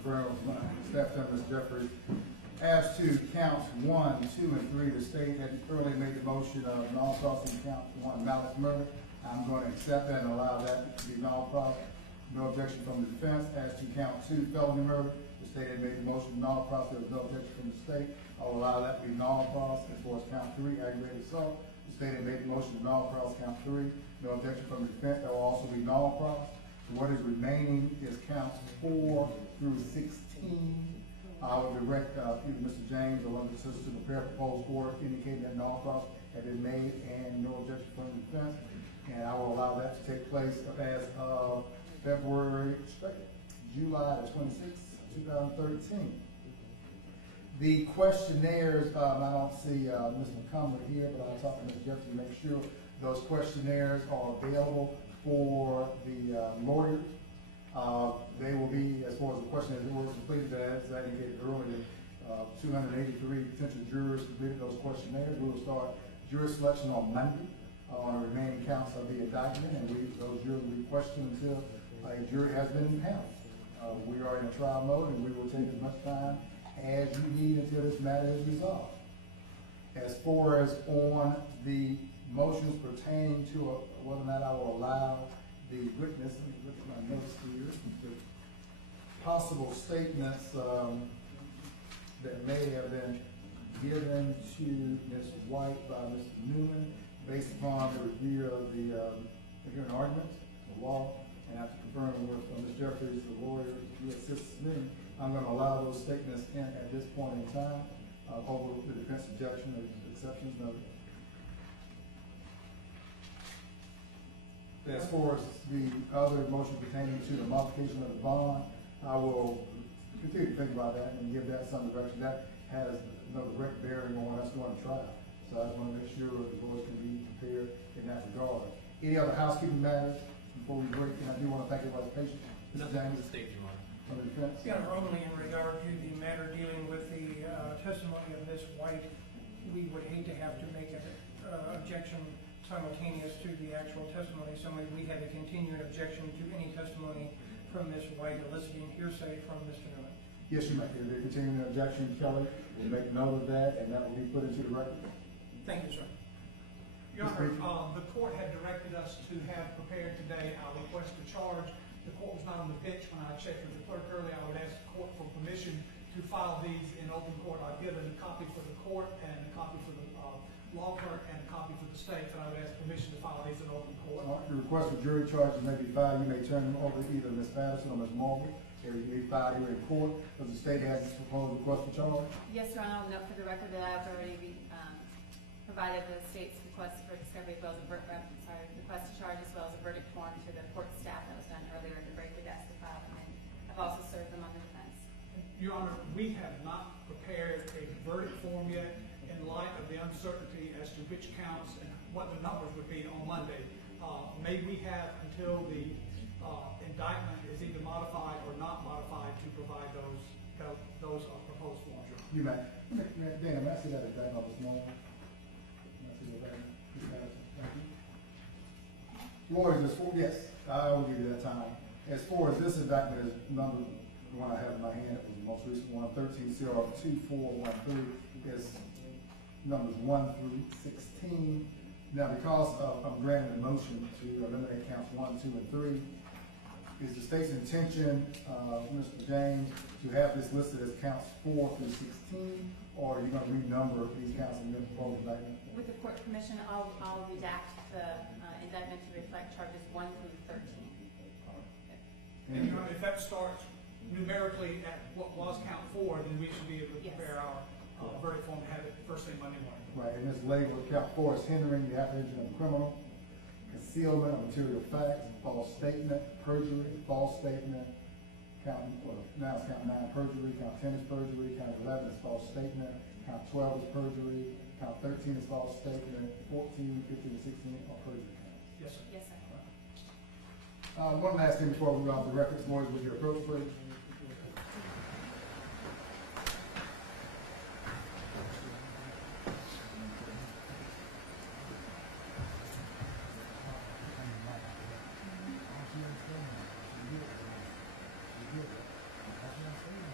confirm with my staff member, Ms. Jeffries. As to counts 1, 2, and 3, the state had earlier made the motion of non-processing count 1, malice murder. I'm going to accept that and allow that to be non-processed. No objection from the defense. As to count 2, felony murder, the state had made the motion of non-processed. There was no objection from the state. I'll allow that to be non-processed. As far as count 3, aggravated assault, the state had made the motion of non-processed. Count 3, no objection from the defense. That will also be non-processed. So what is remaining is counts 4 through 16. I will direct either Mr. James or one of the sisters to prepare proposed order indicating that non-cross had been made and no objection from the defense. And I will allow that to take place as of July the 26th, 2013. The questionnaires, I don't see Ms. Montgomery here, but I'll talk to Ms. Jefferson to make sure those questionnaires are available for the lawyers. They will be, as far as the questionnaires were completed, as I indicated earlier, 283 potential jurors completed those questionnaires. We will start jury selection on Monday on the remaining counts of the indictment, and those jurors will be questioned until a jury has been impaneled. We are in a trial mode, and we will take as much time as you need until this matter is resolved. As far as on the motions pertaining to whether or not I will allow the witness, let me look at my notes here, the possible statements that may have been given to Ms. White by Mr. Newman based upon the review of the hearing arguments, the law, and after confirming with Ms. Jeffries, the lawyer who assists me, I'm going to allow those statements in at this point in time over the defense objection or exceptions noted. As far as the other motion pertaining to the modification of the bond, I will continue to think about that and give that some direction. That has no direct bearing on us going to trial. So I just want to make sure the board can be prepared in that regard. Any other housekeeping matters before we break? And I do want to thank everybody's patience. Mr. James, the state, you want from the defense? Yeah, only in regard to the matter dealing with the testimony of Ms. White, we would hate to have to make an objection simultaneous to the actual testimony. So we have a continuing objection to any testimony from Ms. White eliciting hearsay from Mr. Newman. Yes, you may. If there's a continuing objection, Kelly will make note of that, and that will be put into the record. Thank you, sir. Your Honor, the court had directed us to have prepared today our request to charge. The court was not on the bench when I checked with the clerk earlier. I would ask the court for permission to file these in open court. I've given a copy for the court and a copy for the law clerk and a copy for the state, but I would ask permission to file these in open court. Your request for jury charges may be filed. You may turn them over to either Ms. Patterson or Ms. Morgan. They may be filed here in court. Does the state have this proposed request for charge? Yes, Your Honor. I'll note for the record that I've already provided the state's request for discovery as well as request to charge as well as a verdict form to the court staff that was done earlier at the break with us to file them, and I've also served them on the defense. Your Honor, we have not prepared a verdict form yet in light of the uncertainty as to which counts and what the numbers would be on Monday. May we have until the indictment is either modified or not modified to provide those proposed forms. You may. Dan, may I see that indictment this morning? Lawyers, yes, I will give you that time. As far as this indictment is number, the one I have in my hand, it was the most recent one, 13 CR 2413, is numbers 1 through 16. Now, because I'm granting a motion to eliminate counts 1, 2, and 3, is the state's intention, Mr. James, to have this listed as counts 4 through 16, or are you going to renumber these counts in your proposed indictment? With the court permission, I'll redact the indictment to reflect charges 1 through 13. And Your Honor, if that starts numerically at what was count 4, then we should be able to prepare our verdict form and have it first thing Monday morning. Right, and this label count 4 is hindering the apprehension of a criminal, concealment of material facts, false statement, perjury, false statement, count, well, now it's count 9 perjury, count 10 is perjury, count 11 is false statement, count 12 is perjury, count 13 is false statement, 14, 15, and 16 are perjury counts. Yes, sir. Yes, sir. One last thing before we go off the records, lawyers, with your approach, please.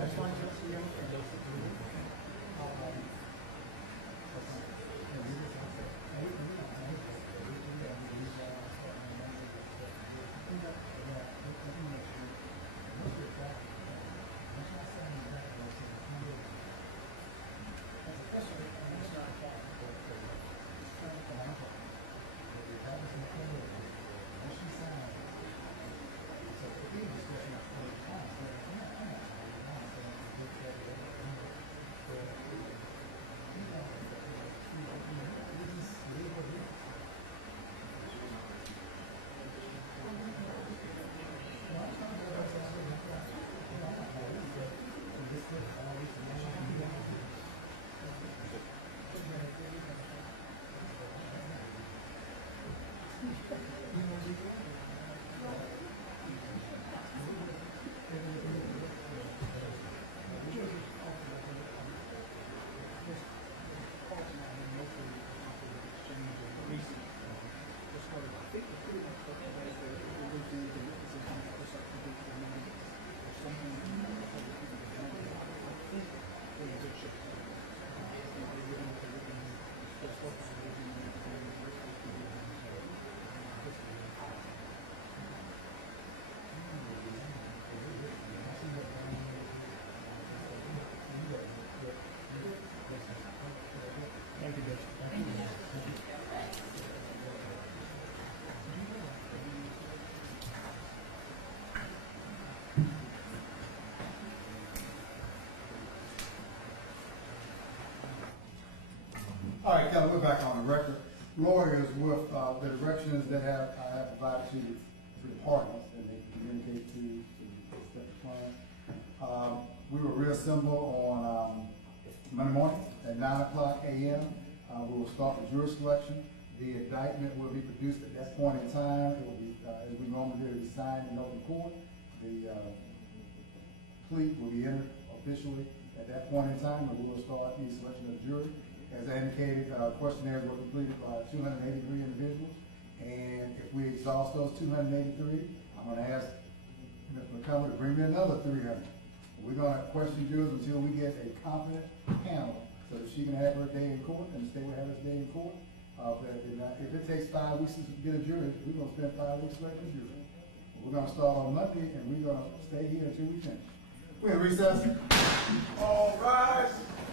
That's fine, yeah. All right, Kelly, we're back on the record. Lawyers with the directions that I have provided to the parties, and they communicate to the client. We will reassemble on Monday morning at 9:00 a.m. We will start the jury selection. The indictment will be produced at that point in time. It will be, as we normally do, it will be signed in open court. The plea will be entered officially at that point in time, and we will start the selection of the jury. As I indicated, questionnaires were completed by 283 individuals, and if we exhaust those 283, I'm going to ask Ms. McCullough to bring me another 300. We're going to question jurors until we get a competent panel, so that she can have her day in court, and the state will have its day in court. If it takes 5 weeks to get a jury, we're going to spend 5 weeks selecting a jury. We're going to start on Monday, and we're going to stay here until we finish. We're in recess. All rise.